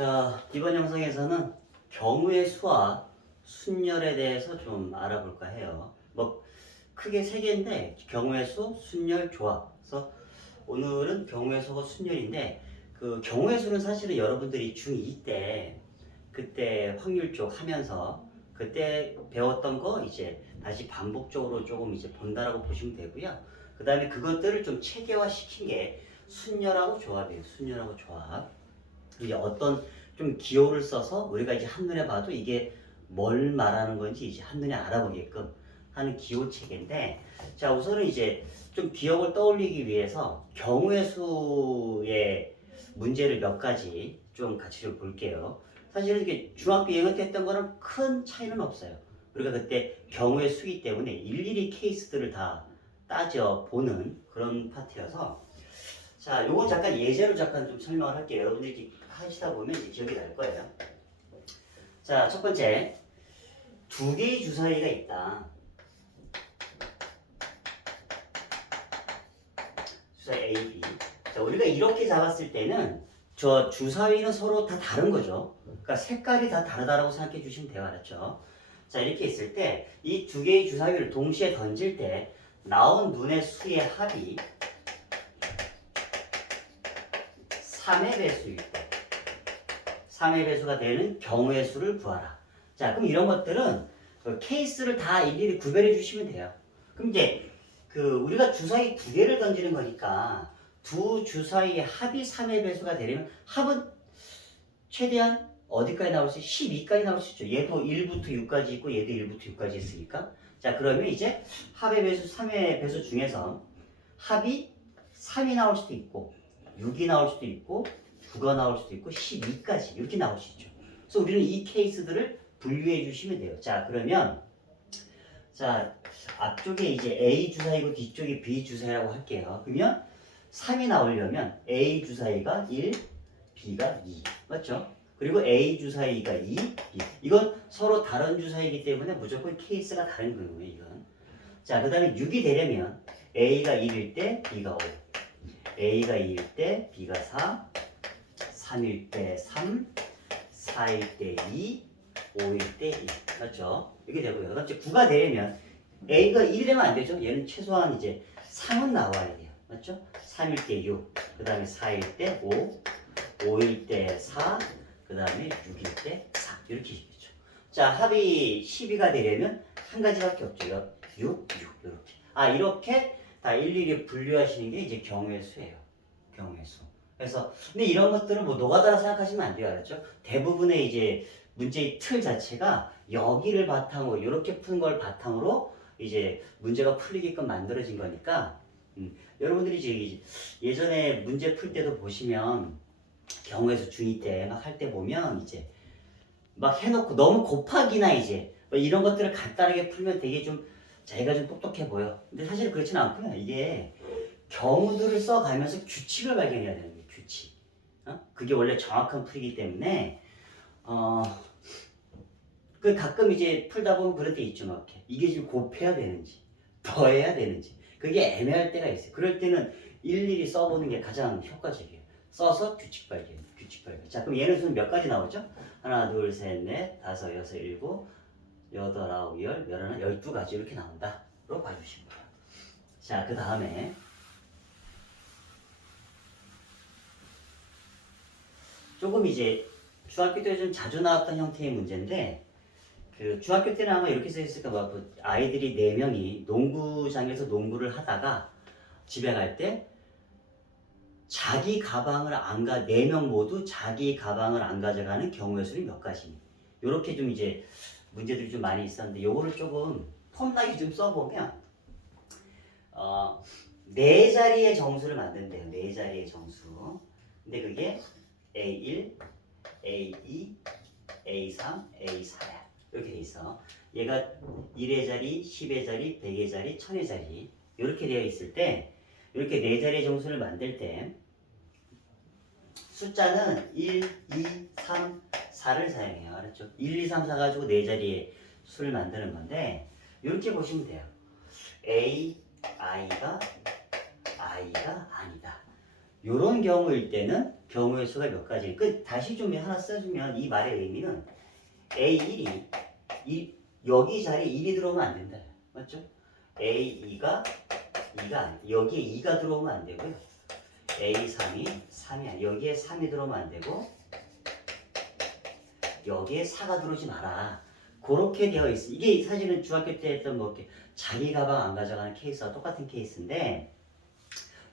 자, 이번 영상에서는 경우의 수와 순열에 대해서 좀 알아볼까 해요. 뭐 크게 세 개인데 경우의 수, 순열, 조합. 그래서 오늘은 경우의 수와 순열인데 그 경우의 수는 사실은 여러분들이 중2 때 그때 확률 쪽 하면서 그때 배웠던 거 이제 다시 반복적으로 조금 이제 본다라고 보시면 되고요. 그 다음에 그것들을 좀 체계화 시킨 게 순열하고 조합이에요. 순열하고 조합. 이제 어떤 좀 기호를 써서 우리가 이제 한눈에 봐도 이게 뭘 말하는 건지 이제 한눈에 알아보게끔 하는 기호 체계인데, 자, 우선은 이제 좀 기억을 떠올리기 위해서 경우의 수의 문제를 몇 가지 좀 같이 좀 볼게요. 사실은 이게 중학교 2학년 때 했던 거랑 큰 차이는 없어요. 우리가 그때 경우의 수이기 때문에 일일이 케이스들을 다 따져보는 그런 파트여서, 자, 요거 잠깐 예제로 잠깐 좀 설명을 할게요. 여러분들이 하시다 보면 이제 기억이 날 거예요. 자, 첫 번째, 두 개의 주사위가 있다. 주사위 A, B. 자, 우리가 이렇게 잡았을 때는 저 주사위는 서로 다 다른 거죠. 그러니까 색깔이 다 다르다라고 생각해 주시면 돼요. 알았죠? 자, 이렇게 있을 때 이 두 개의 주사위를 동시에 던질 때 나온 눈의 수의 합이 3의 배수일 때 3의 배수가 되는 경우의 수를 구하라. 자, 그럼 이런 것들은 그 케이스를 다 일일이 구별해 주시면 돼요. 그럼 이제 그 우리가 주사위 두 개를 던지는 거니까 두 주사위의 합이 3의 배수가 되려면 합은 최대한 어디까지 나올 수 있어? 12까지 나올 수 있죠. 얘도 1부터 6까지 있고 얘도 1부터 6까지 있으니까. 자, 그러면 이제 합의 배수 3의 배수 중에서 합이 3이 나올 수도 있고 6이 나올 수도 있고 9가 나올 수도 있고 12까지 이렇게 나올 수 있죠. 그래서 우리는 이 케이스들을 분류해 주시면 돼요. 자, 그러면 자, 앞쪽에 이제 A 주사위고 뒤쪽에 B 주사위라고 할게요. 그러면 3이 나오려면 A 주사위가 1, B가 2. 맞죠? 그리고 A 주사위가 2, B. 이건 서로 다른 주사위이기 때문에 무조건 케이스가 다른 거예요, 이건. 자, 그 다음에 6이 되려면 A가 1일 때 B가 5. A가 2일 때 B가 4, 3일 때 3, 4일 때 2, 5일 때 1. 맞죠? 이렇게 되고요. 그다음 이제 9가 되려면 A가 1이 되면 안 되죠. 얘는 최소한 이제 3은 나와야 돼요. 맞죠? 3일 때 6, 그 다음에 4일 때 5, 5일 때 4, 그 다음에 6일 때 4. 이렇게 있겠죠. 자, 합이 12가 되려면 한 가지밖에 없죠. 6, 6. 이렇게. 아, 이렇게 다 일일이 분류하시는 게 이제 경우의 수예요. 경우의 수. 그래서 근데 이런 것들은 뭐 노가다라 생각하시면 안 돼요. 알았죠? 대부분의 이제 문제의 틀 자체가 여기를 바탕으로 이렇게 푸는 걸 바탕으로 이제 문제가 풀리게끔 만들어진 거니까 여러분들이 이제 예전에 문제 풀 때도 보시면 경우의 수 중2 때 막 할 때 보면 이제 막 해놓고 너무 곱하기나 이제 뭐 이런 것들을 간단하게 풀면 되게 좀 자기가 좀 똑똑해 보여. 근데 사실 그렇지는 않고요. 이게 경우들을 써가면서 규칙을 발견해야 되는 거예요. 규칙. 그게 원래 정확한 풀이기 때문에 그 가끔 이제 풀다 보면 그럴 때 있죠. 막 이렇게. 이게 지금 곱해야 되는지 더해야 되는지 그게 애매할 때가 있어요. 그럴 때는 일일이 써보는 게 가장 효과적이에요. 써서 규칙 발견, 규칙 발견. 자, 그럼 얘는 수는 몇 가지 나오죠? 하나, 둘, 셋, 넷, 다섯, 여섯, 일곱, 여덟, 아홉, 열, 열하나, 12가지 이렇게 나온다로 봐주시면 돼요. 자, 그 다음에 조금 이제 중학교 때 좀 자주 나왔던 형태의 문제인데 그 중학교 때는 아마 이렇게 써 있을까 봐 아이들이 4명이 농구장에서 농구를 하다가 집에 갈 때 자기 가방을 안 가, 4명 모두 자기 가방을 안 가져가는 경우의 수는 몇 가지. 요렇게 좀 이제 문제들이 좀 많이 있었는데 요거를 조금 폼나게 좀 써보면 4자리의 정수를 만든대요. 4자리의 정수. 근데 그게 A1, A2, A3, A4야. 이렇게 돼 있어. 얘가 1의 자리, 10의 자리, 100의 자리, 1000의 자리 이렇게 되어 있을 때 이렇게 4자리의 정수를 만들 때 숫자는 1, 2, 3, 4를 사용해요. 알았죠? 1, 2, 3, 4 가지고 4자리의 수를 만드는 건데 이렇게 보시면 돼요. A, I가 아니다. 요런 경우일 때는 경우의 수가 몇 가지. 다시 좀 하나 써주면 이 말의 의미는 A1이 여기 자리에 1이 들어오면 안 된다. 맞죠? A2가 2가 여기에 2가 들어오면 안 되고요. A3이 3이야. 여기에 3이 들어오면 안 되고 여기에 4가 들어오지 마라. 그렇게 되어 있어. 이게 사실은 중학교 때 했던 뭐 이렇게 자기 가방 안 가져가는 케이스와 똑같은 케이스인데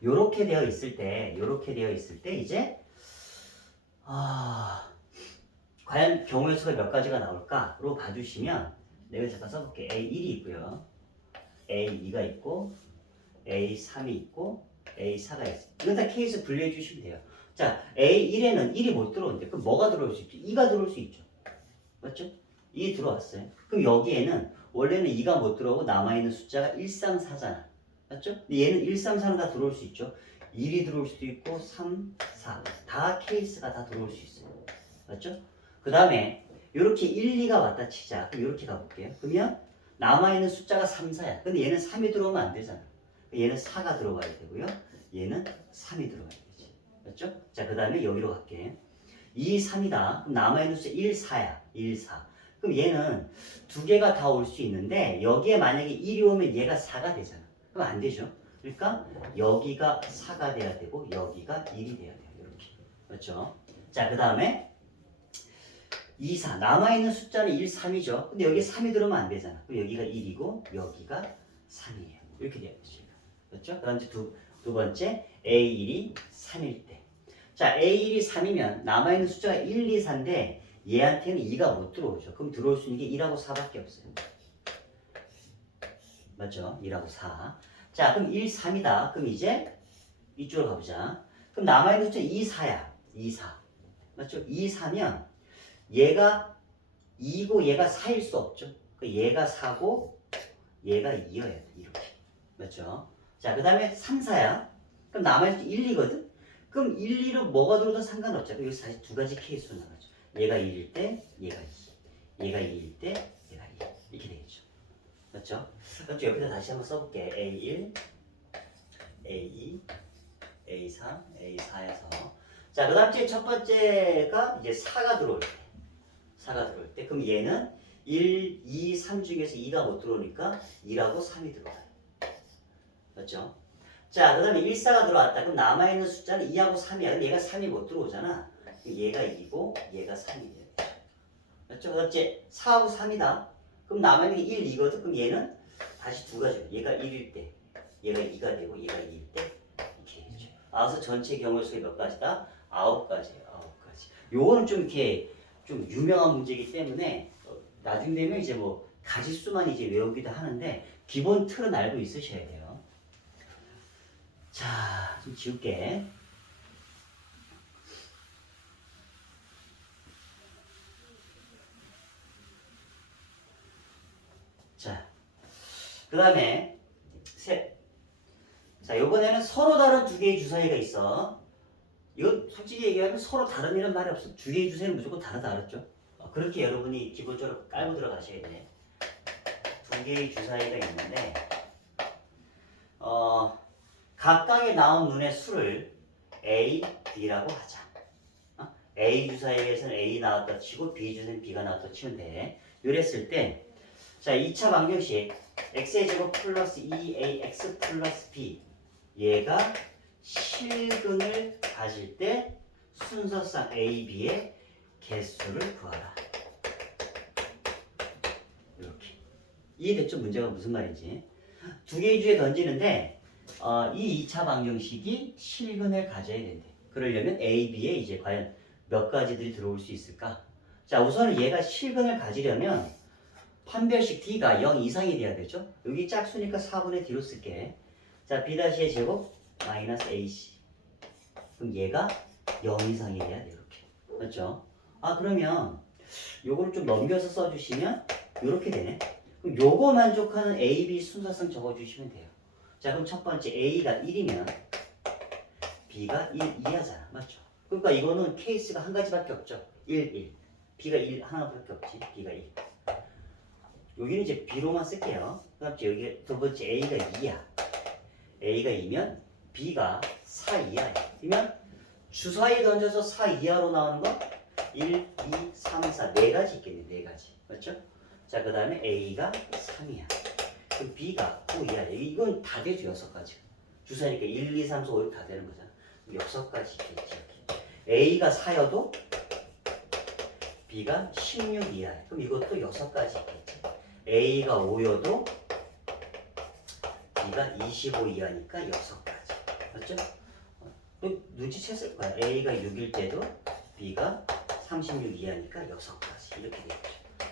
요렇게 되어 있을 때 이제 과연 경우의 수가 몇 가지가 나올까로 봐주시면 내가 잠깐 써볼게. A1이 있고요. A2가 있고 A3이 있고 A4가 있어. 이건 다 케이스 분류해 주시면 돼요. 자, A1에는 1이 못 들어오는데 그럼 뭐가 들어올 수 있죠? 2가 들어올 수 있죠. 맞죠? 2 들어왔어요. 그럼 여기에는 원래는 2가 못 들어오고 남아있는 숫자가 1, 3, 4잖아. 맞죠? 근데 얘는 1, 3, 4는 다 들어올 수 있죠. 1이 들어올 수도 있고 3, 4. 다 케이스가 다 들어올 수 있어요. 맞죠? 그 다음에 이렇게 1, 2가 왔다 치자. 그럼 이렇게 가볼게요. 그러면 남아있는 숫자가 3, 4야. 근데 얘는 3이 들어오면 안 되잖아. 얘는 4가 들어가야 되고요. 얘는 3이 들어가야 되지. 맞죠? 자, 그 다음에 여기로 갈게. 2, 3이다. 그럼 남아있는 숫자 1, 4야. 1, 4. 그럼 얘는 두 개가 다 올 수 있는데 여기에 만약에 1이 오면 얘가 4가 되잖아. 그럼 안 되죠. 그러니까 여기가 4가 돼야 되고 여기가 1이 돼야 돼요. 이렇게. 맞죠? 자, 그 다음에 2, 4. 남아있는 숫자는 1, 3이죠. 근데 여기에 3이 들어오면 안 되잖아. 그럼 여기가 1이고 여기가 3이에요. 이렇게 돼야 되죠. 그렇죠? 그 다음 두 번째 A1이 3일 때. 자, A1이 3이면 남아있는 숫자가 1, 2, 4인데 얘한테는 2가 못 들어오죠. 그럼 들어올 수 있는 게 1하고 4밖에 없어요. 맞죠? 1하고 4. 자, 그럼 1, 3이다. 그럼 이제 이쪽으로 가보자. 그럼 남아있는 숫자 2, 4야. 2, 4. 맞죠? 2, 4면 얘가 2고 얘가 4일 수 없죠. 얘가 4고 얘가 2여야 돼. 이렇게. 맞죠? 자, 그 다음에 3, 4야. 그럼 남아있는 숫자 1, 2거든? 그럼 1, 2로 뭐가 들어오든 상관없죠. 여기 사실 두 가지 케이스로 나가죠. 얘가 1일 때, 얘가 2. 얘가 2일 때, 얘가 2. 이렇게 되겠죠. 맞죠? 그럼 옆에다 다시 한번 써볼게. A1, A2, A3, A4에서. 자, 그 다음 첫 번째가 이제 4가 들어올 때. 4가 들어올 때. 그럼 얘는 1, 2, 3 중에서 2가 못 들어오니까 2라고 3이 들어와요. 맞죠? 자, 그 다음에 1, 4가 들어왔다. 그럼 남아있는 숫자는 2하고 3이야. 근데 얘가 3이 못 들어오잖아. 얘가 2고 얘가 3이 돼야 돼. 맞죠? 그 다음 4하고 3이다. 그럼 남아있는 게 1, 2거든. 그럼 얘는 다시 두 가지. 얘가 1일 때, 얘가 2가 되고 얘가 2일 때 이렇게 되죠. 그래서 전체 경우의 수가 몇 가지다? 9가지예요. 9가지. 요거는 좀 이렇게 좀 유명한 문제이기 때문에 나중 되면 이제 뭐 가지수만 이제 외우기도 하는데 기본 틀은 알고 있으셔야 돼요. 자, 좀 지울게. 자, 그 다음에 셋. 자, 요번에는 서로 다른 두 개의 주사위가 있어. 이건 솔직히 얘기하면 서로 다른 이란 말이 없어. 두 개의 주사위는 무조건 다르다, 알았죠? 그렇게 여러분이 기본적으로 깔고 들어가셔야 돼. 두 개의 주사위가 있는데, 각각의 나온 눈의 수를 A, B라고 하자. A 주사위에서는 A 나왔다 치고 B 주사위는 B가 나왔다 치면 돼. 이랬을 때, 자, 2차 방정식 x의 제곱 플러스 2ax 플러스 b 얘가 실근을 가질 때 순서상 a, b의 개수를 구하라. 이렇게. 이해됐죠? 문제가 무슨 말인지. 두 개의 주에 던지는데 이 2차 방정식이 실근을 가져야 된대. 그러려면 a, b에 이제 과연 몇 가지들이 들어올 수 있을까? 자, 우선은 얘가 실근을 가지려면 판별식 D가 0 이상이 돼야 되죠? 여기 짝수니까 4분의 D로 쓸게. 자, B-의 제곱 마이너스 AC. 그럼 얘가 0 이상이 돼야 돼, 이렇게. 맞죠? 그러면 요거를 좀 넘겨서 써주시면 이렇게 되네. 그럼 요거 만족하는 A, B 순서상 적어주시면 돼요. 자, 그럼 첫 번째 A가 1이면 B가 1, 2하잖아. 맞죠? 그러니까 이거는 케이스가 한 가지밖에 없죠. 1, 1. B가 1 하나밖에 없지. B가 1. 여기는 이제 B로만 쓸게요. 그 다음 여기 두 번째 A가 2야. A가 2면 B가 4 이하야. 그러면 주사위 던져서 4 이하로 나오는 거 1, 2, 3, 4 네 가지 있겠네. 네 가지. 맞죠? 자, 그 다음에 A가 3이야. 그럼 B가 5 이하야. 이건 다 되죠. 6가지. 주사니까 1, 2, 3, 4, 5, 6 다 되는 거잖아. 6가지 있겠지. 이렇게. A가 4여도 B가 16 이하야. 그럼 이것도 6가지 있겠지. A가 5여도 B가 25 이하니까 6가지. 맞죠? 눈치챘을 거야. A가 6일 때도 B가 36 이하니까 6가지. 이렇게 되겠죠.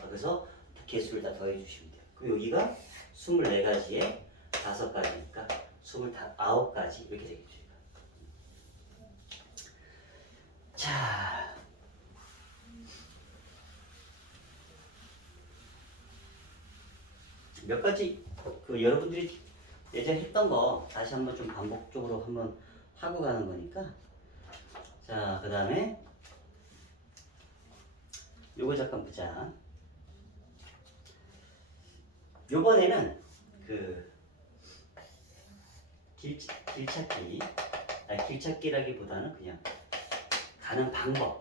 그래서 개수를 다 더해주시면 돼요. 그럼 여기가 24가지에 5가지니까 29가지 이렇게 되겠죠. 자, 몇 가지 여러분들이 예전에 했던 거 다시 한번 좀 반복적으로 한번 하고 가는 거니까. 자, 그 다음에 요거 잠깐 보자. 요번에는 그 길찾기, 길찾기라기보다는 그냥 가는 방법.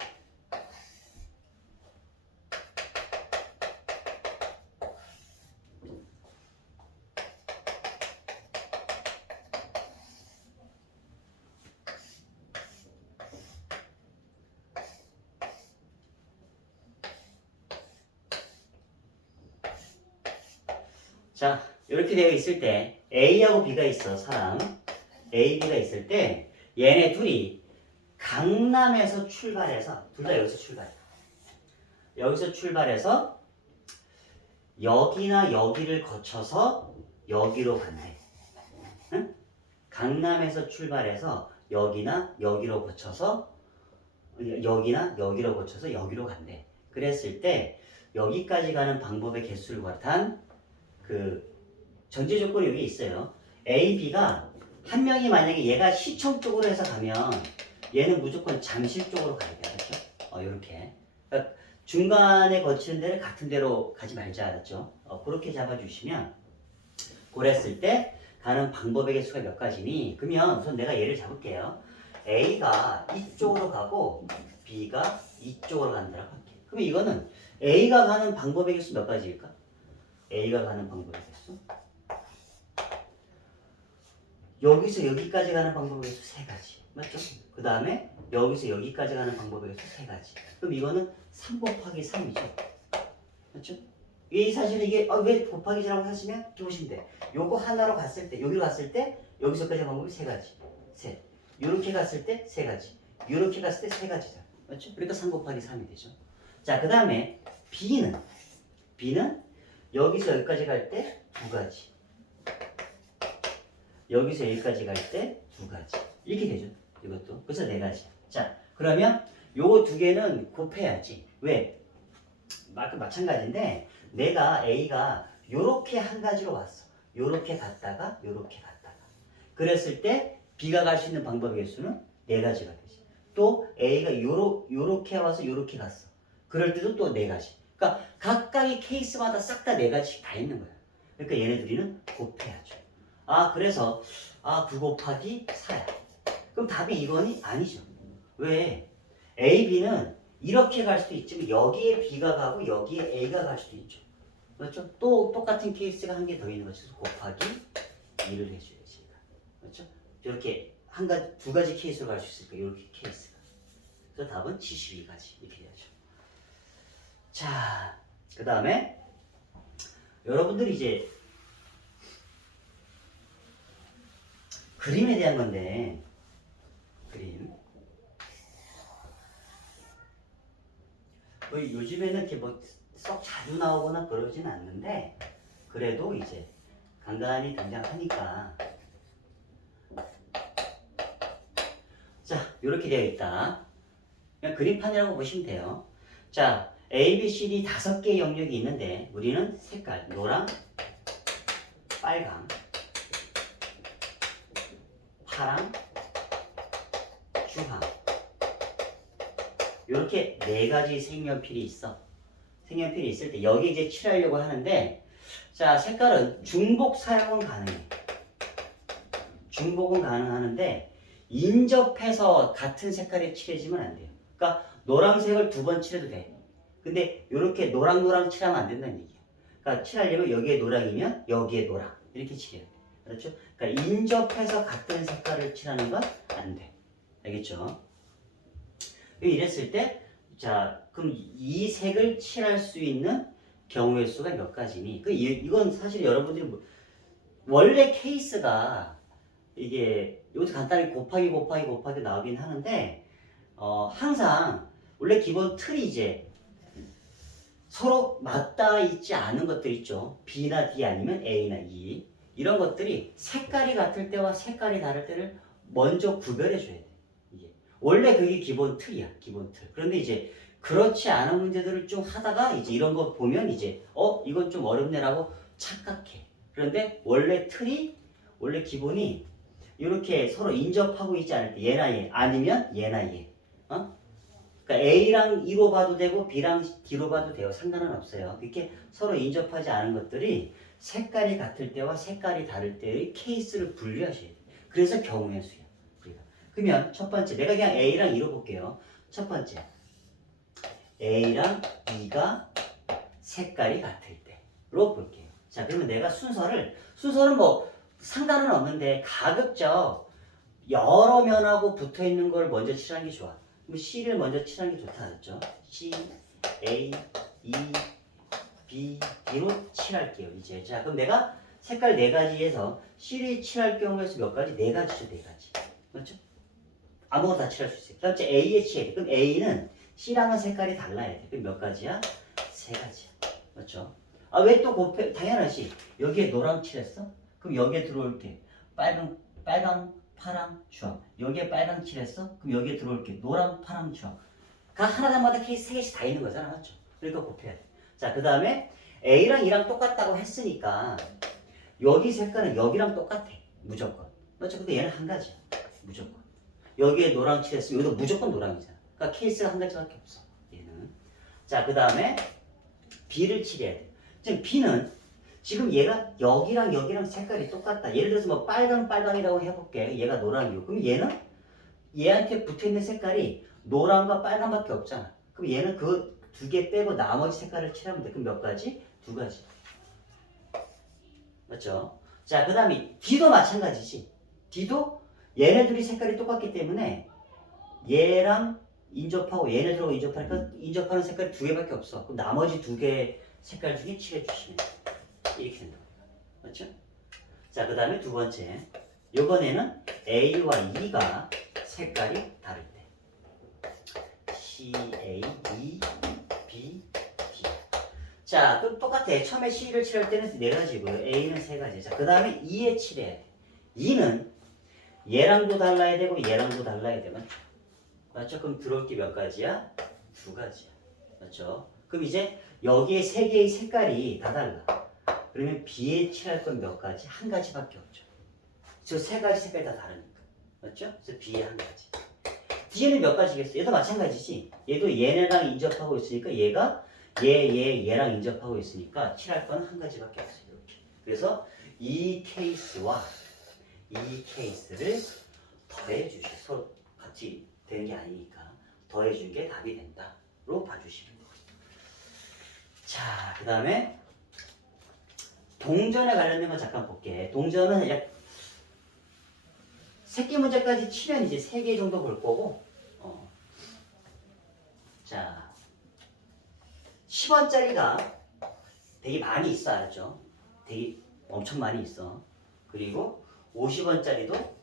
자, 이렇게 되어 있을 때 A하고 B가 있어. 사람 A, B가 있을 때 얘네 둘이 강남에서 출발해서 둘 다 여기서 출발해. 여기서 출발해서 여기나 여기를 거쳐서 여기로 간대. 응? 강남에서 출발해서 여기나 여기로 거쳐서 여기로 간대. 그랬을 때 여기까지 가는 방법의 개수를 구한 그 전제 조건이 여기 있어요. A, B가 한 명이 만약에 얘가 시청 쪽으로 해서 가면 얘는 무조건 잠실 쪽으로 가야 돼. 알았죠? 요렇게. 그러니까 중간에 거치는 데를 같은 데로 가지 말자. 알았죠? 그렇게 잡아주시면 그랬을 때 가는 방법의 개수가 몇 가지니? 그러면 우선 내가 얘를 잡을게요. A가 이쪽으로 가고 B가 이쪽으로 간다고 할게. 그러면 이거는 A가 가는 방법의 개수 몇 가지일까? A가 가는 방법의 개수. 여기서 여기까지 가는 방법의 개수 3가지. 맞죠? 그 다음에 여기서 여기까지 가는 방법의 개수 3가지. 그럼 이거는 3 곱하기 3이죠. 맞죠? 이 사실은 이게 왜 곱하기 3이라고 하시면 이렇게 보시면 돼. 요거 하나로 갔을 때, 여기로 갔을 때 여기서까지 방법이 3가지. 셋. 요렇게 갔을 때 3가지. 요렇게 갔을 때 3가지다. 맞죠? 그러니까 3 곱하기 3이 되죠. 자, 그 다음에 B는 여기서 여기까지 갈 때 2가지. 여기서 여기까지 갈 때 2가지. 이렇게 되죠. 이것도. 그래서 4가지. 자, 그러면 요 2개는 곱해야지. 왜? 마찬가지인데 내가 A가 요렇게 한 가지로 왔어. 요렇게 갔다가 요렇게 갔다가. 그랬을 때 B가 갈 수 있는 방법의 개수는 4가지가 되지. 또 A가 요렇게 와서 요렇게 갔어. 그럴 때도 또 4가지. 그러니까 각각의 케이스마다 싹 다 4가지씩 다 있는 거야. 그러니까 얘네 둘이는 곱해야죠. 그래서 9 곱하기 4야. 그럼 답이 이거니? 아니죠. 왜? A, B는 이렇게 갈 수도 있지만 여기에 B가 가고 여기에 A가 갈 수도 있죠. 그렇죠? 또 똑같은 케이스가 한 개 더 있는 거죠. 곱하기 2를 해줘야지. 그렇죠? 이렇게 두 가지 케이스로 갈 수 있으니까 이렇게 케이스가. 그래서 답은 72가지 이렇게 돼야죠. 자, 그 다음에 여러분들이 이제 그림에 대한 건데 그림. 요즘에는 이렇게 썩 자주 나오거나 그러진 않는데 그래도 이제 간간히 등장하니까. 자, 이렇게 되어 있다. 그냥 그림판이라고 보시면 돼요. 자, A, B, C, D 5개의 영역이 있는데 우리는 색깔 노랑, 빨강, 파랑, 주황 이렇게 4가지 색연필이 있어. 색연필이 있을 때 여기 이제 칠하려고 하는데 자, 색깔은 중복 사용은 가능해. 중복은 가능하는데 인접해서 같은 색깔에 칠해지면 안 돼요. 그러니까 노란색을 2번 칠해도 돼. 근데 이렇게 노랑노랑 칠하면 안 된다는 얘기야. 그러니까 칠하려면 여기에 노랑이면 여기에 노랑 이렇게 칠해야 돼. 그렇죠? 그러니까 인접해서 같은 색깔을 칠하는 건 안 돼. 알겠죠? 이랬을 때, 자, 그럼 이 색을 칠할 수 있는 경우의 수가 몇 가지니? 이건 사실 여러분들이 원래 케이스가 이게 이것도 간단히 곱하기 나오긴 하는데, 항상 원래 기본 틀이 이제 서로 맞닿아 있지 않은 것들 있죠. B나 D 아니면 A나 E. 이런 것들이 색깔이 같을 때와 색깔이 다를 때를 먼저 구별해 줘야 돼. 이게 원래 그게 기본 틀이야, 기본 틀. 그런데 이제 그렇지 않은 문제들을 좀 하다가 이제 이런 거 보면 이제 이건 좀 어렵네라고 착각해. 그런데 원래 틀이 원래 기본이 이렇게 서로 인접하고 있지 않을 때 얘나 얘 아니면 얘나 얘. 그러니까 A랑 E로 봐도 되고 B랑 D로 봐도 돼요. 상관은 없어요. 이렇게 서로 인접하지 않은 것들이 색깔이 같을 때와 색깔이 다를 때의 케이스를 분류하셔야 돼요. 그래서 경우의 수야. 그러면 첫 번째, 내가 그냥 A랑 E로 볼게요. 첫 번째, A랑 E가 색깔이 같을 때로 볼게요. 자, 그러면 내가 순서는 뭐 상관은 없는데 가급적 여러 면하고 붙어 있는 걸 먼저 칠하는 게 좋아. 그럼 C를 먼저 칠하는 게 좋다 그랬죠? C, A, E, B, D로 칠할게요. 이제 자, 그럼 내가 색깔 4가지에서 C를 칠할 경우에 몇 가지? 4가지죠, 4가지. 그렇죠? 아무거나 다 칠할 수 있어요. 그 다음 A에 칠해야 돼. 그럼 A는 C랑은 색깔이 달라야 돼. 그럼 몇 가지야? 3가지야. 그렇죠? 아, 왜 또 곱해? 당연하지. 여기에 노랑 칠했어? 그럼 여기에 들어올게. 빨강, 파랑, 주황. 여기에 빨강 칠했어? 그럼 여기에 들어올게. 노랑, 파랑, 주황. 각 하나마다 케이스 3개씩 다 있는 거잖아. 맞죠? 그러니까 곱해야 돼. 자, 그 다음에 A랑 E랑 똑같다고 했으니까 여기 색깔은 여기랑 똑같아. 무조건. 맞죠? 근데 얘는 한 가지야. 무조건. 여기에 노랑 칠했으면 여기도 무조건 노랑이잖아. 그러니까 케이스가 한 가지밖에 없어. 얘는. 자, 그 다음에 B를 칠해야 돼. 지금 B는 지금 얘가 여기랑 색깔이 똑같다. 예를 들어서 뭐 빨강이라고 해볼게. 얘가 노랑이고. 그럼 얘는 얘한테 붙어있는 색깔이 노랑과 빨강밖에 없잖아. 그럼 얘는 그 2개 빼고 나머지 색깔을 칠하면 돼. 그럼 몇 가지? 2가지. 맞죠? 자, 그 다음에 D도 마찬가지지. D도 얘네들이 색깔이 똑같기 때문에 얘랑 인접하고 얘네들하고 인접하니까 인접하는 색깔이 2개밖에 없어. 그럼 나머지 2개 색깔 중에 칠해주시면 돼. 이렇게 된다. 맞죠? 자, 그 다음에 두 번째. 이번에는 A와 E가 색깔이 다를 때. C, A, E, B, D. 자, 그럼 똑같아. 처음에 C를 칠할 때는 4가지고요. A는 3가지. 자, 그 다음에 E에 칠해야 돼. E는 얘랑도 달라야 되고 얘랑도 달라야 되면 맞죠? 그럼 들어올 게 몇 가지야? 2가지야. 맞죠? 그럼 이제 여기에 3개의 색깔이 다 달라. 그러면 B에 칠할 건 몇 가지? 1가지밖에 없죠. 저 3가지 색깔이 다 다르니까. 맞죠? 그래서 B에 1가지. D에는 몇 가지겠어? 얘도 마찬가지지. 얘도 얘네랑 인접하고 있으니까 얘가 얘랑 인접하고 있으니까 칠할 건 1가지밖에 없어요. 이렇게. 그래서 이 케이스와 이 케이스를 더해 주시오. 서로 같이 되는 게 아니니까 더해 준 게 답이 된다로 봐주시면 돼요. 자, 그 다음에 동전에 관련된 거 잠깐 볼게. 동전은 약 새끼 문제까지 치면 이제 3개 정도 볼 거고, 자, 10원짜리가 되게 많이 있어, 알죠? 되게 엄청 많이 있어. 그리고 50원짜리도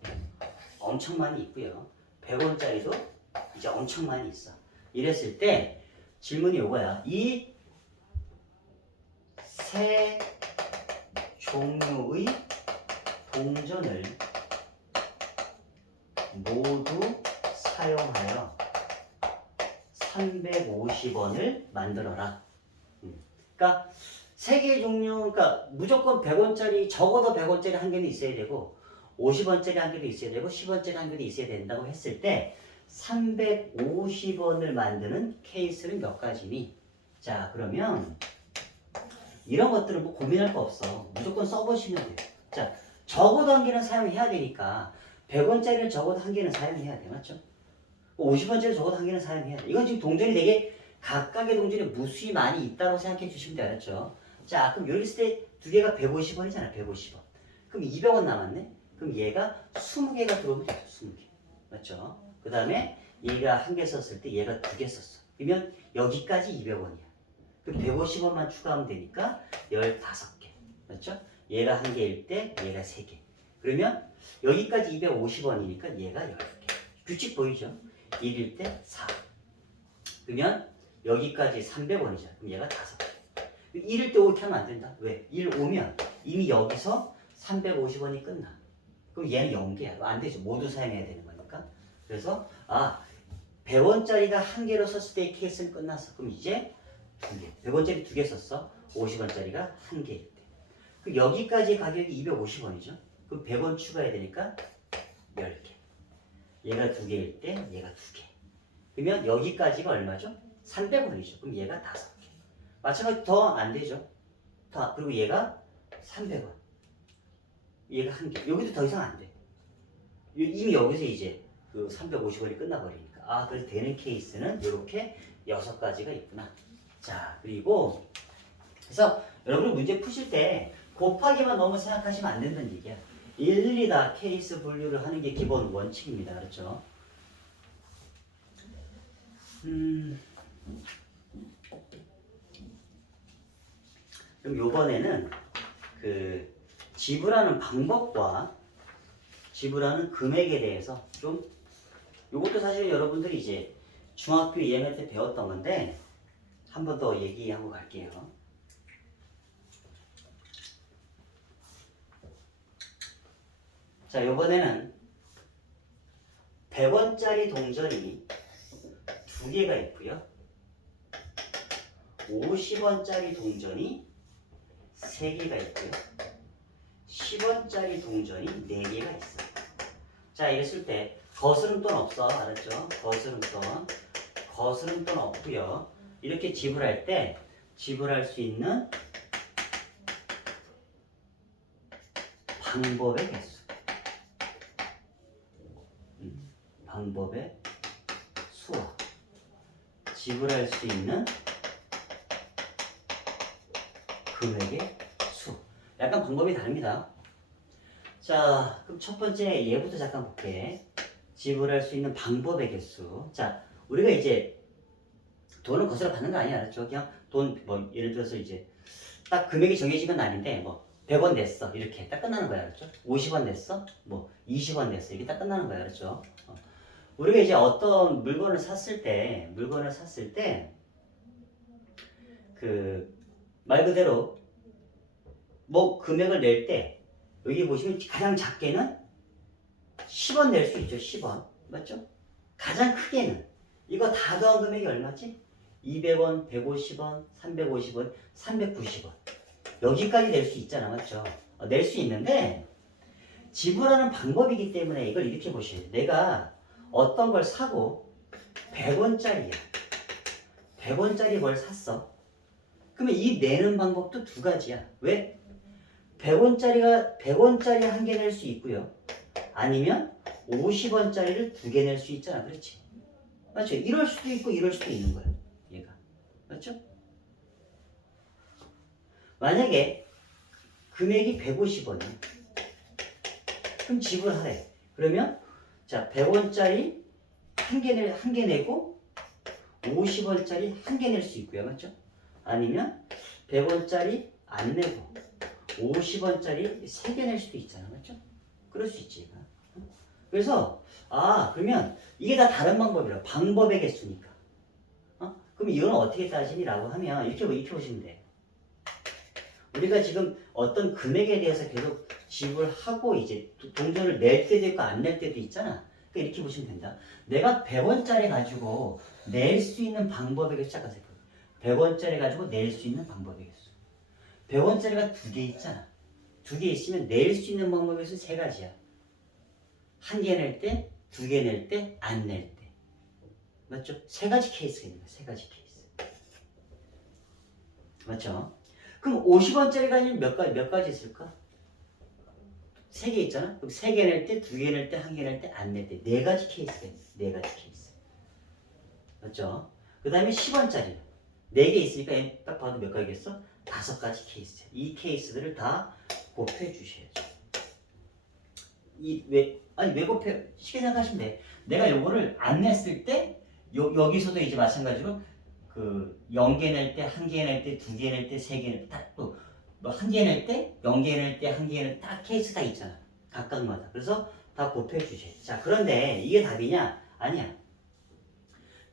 엄청 많이 있고요. 100원짜리도 이제 엄청 많이 있어. 이랬을 때 질문이 요거야. 이 세 종류의 동전을 모두 사용하여 350원을 만들어라. 그러니까 3개의 종류, 그러니까 무조건 100원짜리, 적어도 100원짜리 한 개는 있어야 되고 50원짜리 한 개도 있어야 되고 10원짜리 한 개도 있어야 된다고 했을 때 350원을 만드는 케이스는 몇 가지니? 자, 그러면 이런 것들은 뭐 고민할 거 없어. 무조건 써보시면 돼요. 자, 적어도 한 개는 사용해야 되니까 100원짜리를 적어도 한 개는 사용해야 돼. 맞죠? 50원짜리 적어도 한 개는 사용해야 돼. 이건 지금 동전이 되게 각각의 동전에 무수히 많이 있다고 생각해 주시면 돼요. 알았죠? 자, 그럼 여기 있을 때 두 개가 150원이잖아. 150원. 그럼 200원 남았네? 그럼 얘가 20개가 들어오면 되죠. 20개. 맞죠? 그 다음에 얘가 한 개 썼을 때 얘가 두 개 썼어. 그러면 여기까지 200원이야. 그럼 150원만 추가하면 되니까 15개. 맞죠? 얘가 한 개일 때 얘가 3개. 그러면 여기까지 250원이니까 얘가 10개. 규칙 보이죠? 1일 때 4. 그러면 여기까지 300원이잖아. 그럼 얘가 5개. 1일 때 이렇게 하면 안 된다. 왜? 1 오면 이미 여기서 350원이 끝나. 그럼 얘는 0개야. 안 되죠. 모두 사용해야 되는 거니까. 그래서 100원짜리가 한 개로 썼을 때의 케이스는 끝났어. 그럼 이제 2개. 100원짜리 2개 썼어. 50원짜리가 한 개일 때. 그럼 여기까지 가격이 250원이죠. 그럼 100원 추가해야 되니까 10개. 얘가 2개일 때 얘가 2개. 그러면 여기까지가 얼마죠? 300원이죠. 그럼 얘가 5개. 마찬가지로 더 안 되죠. 그리고 얘가 300원. 얘가 한 개. 여기도 더 이상 안 돼. 이미 여기서 이제 그 350원이 끝나버리니까. 그래서 되는 케이스는 이렇게 6가지가 있구나. 자, 그리고 그래서 여러분이 문제 푸실 때 곱하기만 너무 생각하시면 안 된다는 얘기야. 일일이 다 케이스 분류를 하는 게 기본 원칙입니다. 그렇죠? 그럼 요번에는 그 지불하는 방법과 지불하는 금액에 대해서 좀 요것도 사실 여러분들이 이제 중학교 2학년 때 배웠던 건데 한 번 더 얘기하고 갈게요. 자, 요번에는 100원짜리 동전이 2개가 있고요. 50원짜리 동전이 3개가 있고요. 10원짜리 동전이 4개가 있어요. 자, 이랬을 때 거스름돈 없어. 알았죠? 거스름돈 없고요. 이렇게 지불할 때 지불할 수 있는 방법의 개수. 방법의 수와 지불할 수 있는 금액의 수. 약간 방법이 다릅니다. 자, 그럼 첫 번째 얘부터 잠깐 볼게. 지불할 수 있는 방법의 개수. 자, 우리가 이제 돈을 거슬러 받는 거 아니야. 알았죠? 그냥 돈, 예를 들어서 이제 딱 금액이 정해지면 아닌데, 100원 냈어. 이렇게 딱 끝나는 거야. 알았죠? 50원 냈어? 20원 냈어. 이게 딱 끝나는 거야. 알았죠? 우리가 이제 어떤 물건을 샀을 때, 말 그대로, 금액을 낼 때, 여기 보시면 가장 작게는 10원 낼 수 있죠. 10원. 맞죠? 가장 크게는, 이거 다 더한 금액이 얼마지? 200원, 150원, 350원, 390원. 여기까지 낼 수 있잖아. 맞죠? 낼 수 있는데, 지불하는 방법이기 때문에 이걸 이렇게 보셔야 돼. 내가 어떤 걸 사고 100원짜리야. 100원짜리 뭘 샀어. 그러면 이 내는 방법도 2가지야. 왜? 100원짜리 한 개 낼 수 있고요. 아니면 50원짜리를 2개 낼 수 있잖아. 그렇지? 맞죠? 이럴 수도 있고 이럴 수도 있는 거야. 얘가. 맞죠? 만약에 금액이 150원이야. 그럼 지불하래. 그러면 자, 100원짜리 한 개 내고 50원짜리 한 개 낼 수 있고요. 맞죠? 아니면 100원짜리 안 내고 50원짜리 3개 낼 수도 있잖아. 맞죠? 그럴 수 있지. 그래서 그러면 이게 다 다른 방법이라 방법의 개수니까. 그럼 이건 어떻게 따지니라고 하면 이렇게 보시면 돼. 우리가 지금 어떤 금액에 대해서 계속 지불하고 이제 동전을 낼 때도 있고 안 낼 때도 있잖아. 그러니까 이렇게 보시면 된다. 내가 100원짜리 가지고 낼 수 있는 방법의 개수 잠깐 생각해. 100원짜리 가지고 낼 수 있는 방법의 개수. 100원짜리가 2개 있잖아. 2개 있으면 낼 수 있는 방법의 개수 3가지야. 한 개 낼 때, 2개 낼 때, 안 낼 때. 맞죠? 3가지 케이스가 있는 거야. 3가지 케이스. 맞죠? 그럼 50원짜리가 아니면 몇 가지 있을까? 세 개 있잖아. 그럼 세 개 낼 때, 두 개 낼 때, 한 개 낼 때, 안 낼 때. 네 가지 케이스가 있네. 네 가지 케이스. 맞죠? 그 다음에 10원짜리. 네 개 있으니까 딱 봐도 몇 가지겠어? 다섯 가지 케이스. 이 케이스들을 다 곱해 주셔야죠. 왜 곱해? 쉽게 생각하시면 돼. 내가 요거를 안 냈을 때, 여기서도 이제 마찬가지로, 그, 0개 낼 때, 한 개 낼 때, 두 개 낼 때, 세 개 낼 때, 딱 또, 뭐 한 개 낼 때, 0개 낼 때, 한 개 낼 때, 딱 케이스 다 있잖아. 각각마다. 그래서 다 곱해 주셔야죠. 자, 그런데 이게 답이냐? 아니야.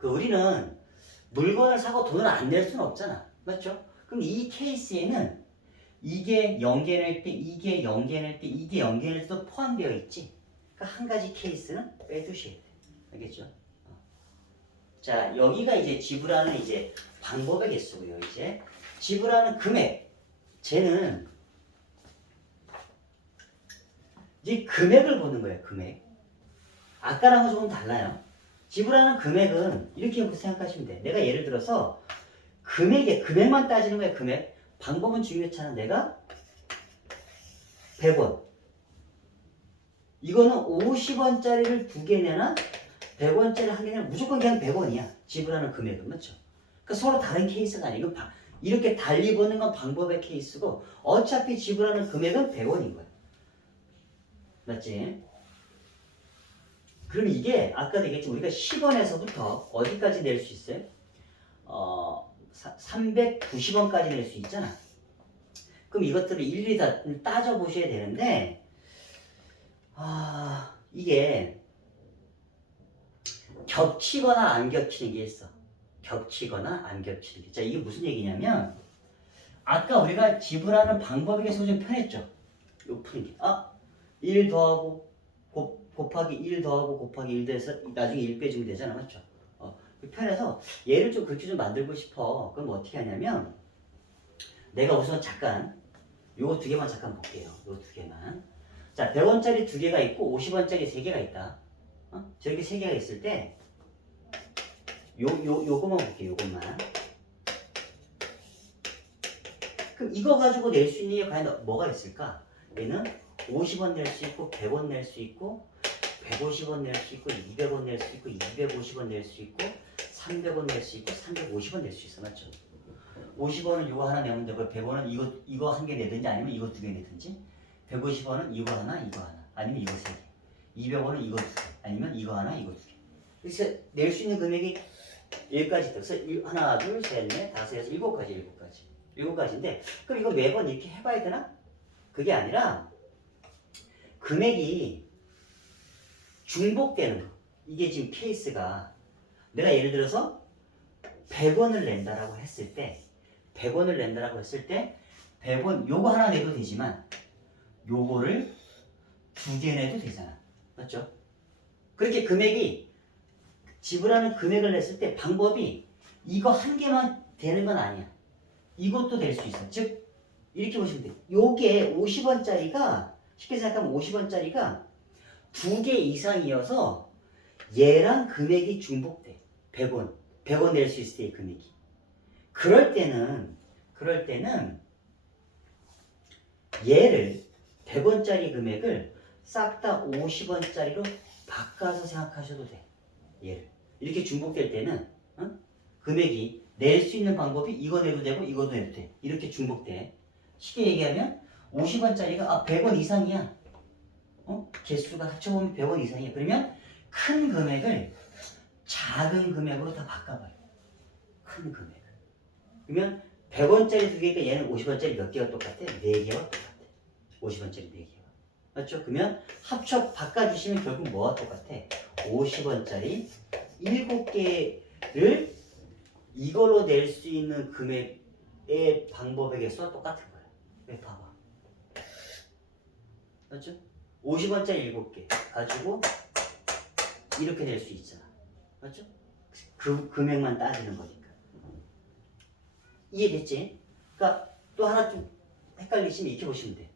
우리는 물건을 사고 돈을 안 낼 수는 없잖아. 맞죠? 그럼 이 케이스에는 이게 0개 낼 때, 이게 0개 낼 때, 이게 0개 낼 때도 포함되어 있지. 그러니까 한 가지 케이스는 빼두셔야 돼. 알겠죠? 자, 여기가 이제 지불하는 이제 방법의 개수고요. 이제 지불하는 금액. 쟤는 이제 금액을 보는 거예요. 금액. 아까랑은 조금 달라요. 지불하는 금액은 이렇게 생각하시면 돼. 내가 예를 들어서 금액만 따지는 거야. 금액. 방법은 중요하잖아. 내가 100원. 이거는 50원짜리를 두 개 내나 100원짜리 한 개 내나 무조건 그냥 100원이야. 지불하는 금액은. 맞죠? 그러니까 서로 다른 케이스가 아니고 이렇게 달리 보는 건 방법의 케이스고 어차피 지불하는 금액은 100원인 거야. 맞지? 그럼 이게 아까도 얘기했지만 우리가 10원에서부터 어디까지 낼 수 있어요? 390원까지 낼 수 있잖아. 그럼 이것들을 일일이 다 따져보셔야 되는데 이게 겹치거나 안 겹치는 게 있어. 겹치거나 안 겹치는 게. 자, 이게 무슨 얘기냐면 아까 우리가 지불하는 방법에 대해서 좀 편했죠. 요 푸는 게. 1 더하고 곱하기 1 더하고 곱하기 1 돼서 나중에 1 빼주면 되잖아. 맞죠? 편해서 얘를 좀 그렇게 좀 만들고 싶어. 그럼 어떻게 하냐면 내가 우선 잠깐 요거 두 개만 잠깐 볼게요. 요 두 개만. 자, 100원짜리 두 개가 있고 50원짜리 세 개가 있다. 저렇게 세 개가 있을 때 요거만 볼게요. 요것만. 그럼 이거 가지고 낼 수 있는 게 과연 뭐가 있을까? 얘는 50원 낼 수 있고 100원 낼 수 있고 150원 낼 수 있고 200원 낼 수 있고 250원 낼 수 있고 300원 낼 수 있고 350원 낼 수 있어. 맞죠? 50원은 이거 하나 내면 되고 100원은 이거 한 개 내든지 아니면 이거 두 개 내든지 150원은 이거 하나 이거 하나 아니면 이거 세 개 200원은 이거 두 개 아니면 이거 하나 이거 두 개. 그래서 낼 수 있는 금액이 여기까지 있어. 하나 둘 셋 넷 다섯 여섯 일곱 가지인데 그럼 이거 매번 이렇게 해봐야 되나? 그게 아니라 금액이 중복되는 거. 이게 지금 케이스가 내가 예를 들어서 100원을 낸다라고 했을 때 100원 요거 하나 내도 되지만 요거를 두 개 내도 되잖아. 맞죠? 그렇게 금액이 지불하는 금액을 냈을 때 방법이 이거 한 개만 되는 건 아니야. 이것도 될 수 있어. 즉 이렇게 보시면 돼. 요게 50원짜리가 쉽게 생각하면 50원짜리가 두 개 이상이어서 얘랑 금액이 중복돼. 100원 낼 수 있을 때의 금액이. 그럴 때는 얘를 100원짜리 금액을 싹 다 50원짜리로 바꿔서 생각하셔도 돼. 얘를. 이렇게 중복될 때는 금액이 낼 수 있는 방법이 이거 내도 되고 이거도 내도 돼. 이렇게 중복돼. 쉽게 얘기하면 50원짜리가 100원 이상이야. 개수가 합쳐보면 100원 이상이야. 그러면 큰 금액을 작은 금액으로 다 바꿔버려. 큰 금액을. 그러면 100원짜리 두 개니까 얘는 50원짜리 몇 개가 똑같아? 4개와 똑같아. 50원짜리 4개와. 맞죠? 그러면 합쳐 바꿔주시면 결국 뭐가 똑같아? 50원짜리 7개를 이걸로 낼 수 있는 금액의 방법의 개수와 똑같은 거야. 여기 봐봐. 맞죠? 50원짜리 7개 가지고 이렇게 낼 수 있잖아. 맞죠? 그 금액만 따지는 거니까. 이해됐지? 그러니까 또 하나 좀 헷갈리시면 이렇게 보시면 돼.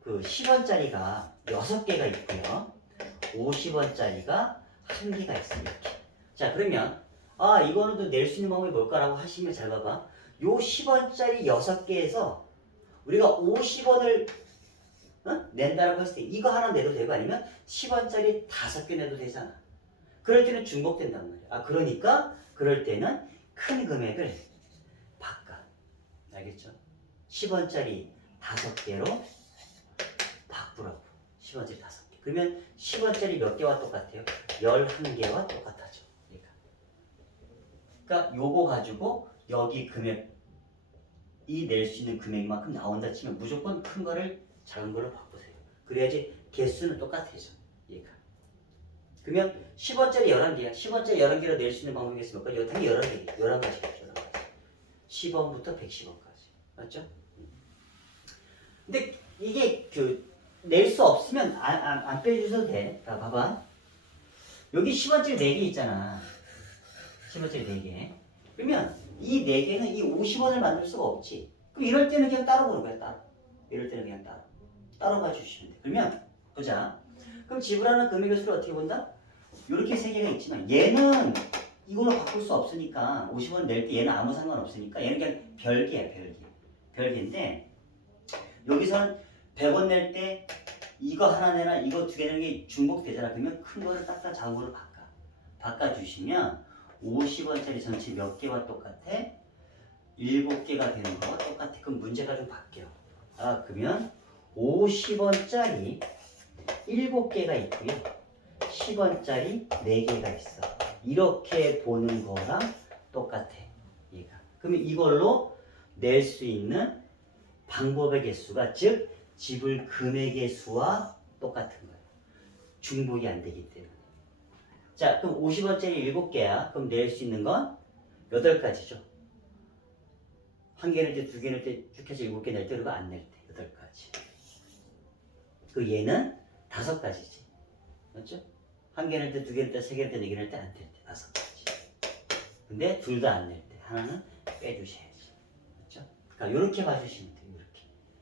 그 10원짜리가 6개가 있고요. 50원짜리가 1개가 있어요. 이렇게. 자, 그러면 이거는 또 낼 수 있는 방법이 뭘까라고 하시면 잘 봐봐. 요 10원짜리 6개에서 우리가 50원을 낸다라고 했을 때 이거 하나 내도 되고 아니면 10원짜리 5개 내도 되잖아. 그럴 때는 중복된단 말이야. 그러니까 그럴 때는 큰 금액을 바꿔. 알겠죠? 10원짜리 5개로 바꾸라고. 10원짜리 5개. 그러면 10원짜리 몇 개와 똑같아요? 11개와 똑같아져. 얘가. 그러니까 요거 가지고 여기 금액 이 낼 수 있는 금액만큼 나온다 치면 무조건 큰 거를 작은 걸로 바꾸세요. 그래야지 개수는 똑같아져. 얘가. 그러면 10원짜리 11개야. 10원짜리 11개로 낼 수 있는 방법이 있습니까? 여탕이 11개, 11가지겠죠. 10원부터 110원까지. 맞죠? 근데 이게 낼 수 없으면 안 빼주셔도 돼. 자, 봐봐. 여기 10원짜리 4개 있잖아. 10원짜리 4개. 그러면 이 4개는 이 50원을 만들 수가 없지. 그럼 이럴 때는 그냥 따로 보는 거야, 따로. 이럴 때는 그냥 따로. 따로 봐주시면 돼. 그러면, 보자. 그럼 지불하는 금액의 수를 어떻게 본다? 이렇게 3개가 있지만 얘는 이걸로 바꿀 수 없으니까 50원 낼 때 얘는 아무 상관없으니까 얘는 그냥 별개야, 별개. 별개인데 여기서는 100원 낼 때 이거 하나 내나 이거 2개 내는 게 중복되잖아. 그러면 큰 거를 딱딱 작은 거로 바꿔주시면 50원짜리 전체 몇 개와 똑같아? 7개가 되는 거와 똑같아. 그럼 문제가 좀 바뀌어. 그러면 50원짜리 7개가 있고요. 10원짜리 4개가 있어. 이렇게 보는 거랑 똑같아. 얘가. 그러면 이걸로 낼 수 있는 방법의 개수가 즉 지불 금액의 수와 똑같은 거예요. 중복이 안 되기 때문에. 자, 그럼 50원짜리 7개야. 그럼 낼 수 있는 건 8가지죠. 한 개 낼 때, 2개 낼 때, 쭉 해서 7개 낼 때, 그리고 안 낼 때 8가지. 그 얘는 5가지지. 맞죠? 한 개 낼 때, 2개 낼 때, 3개 낼 때, 4개 낼 때, 안 낼 때 5가지. 근데 둘 다 안 낼 때 하나는 빼주셔야지. 맞죠? 그러니까 이렇게 봐주시면 돼요.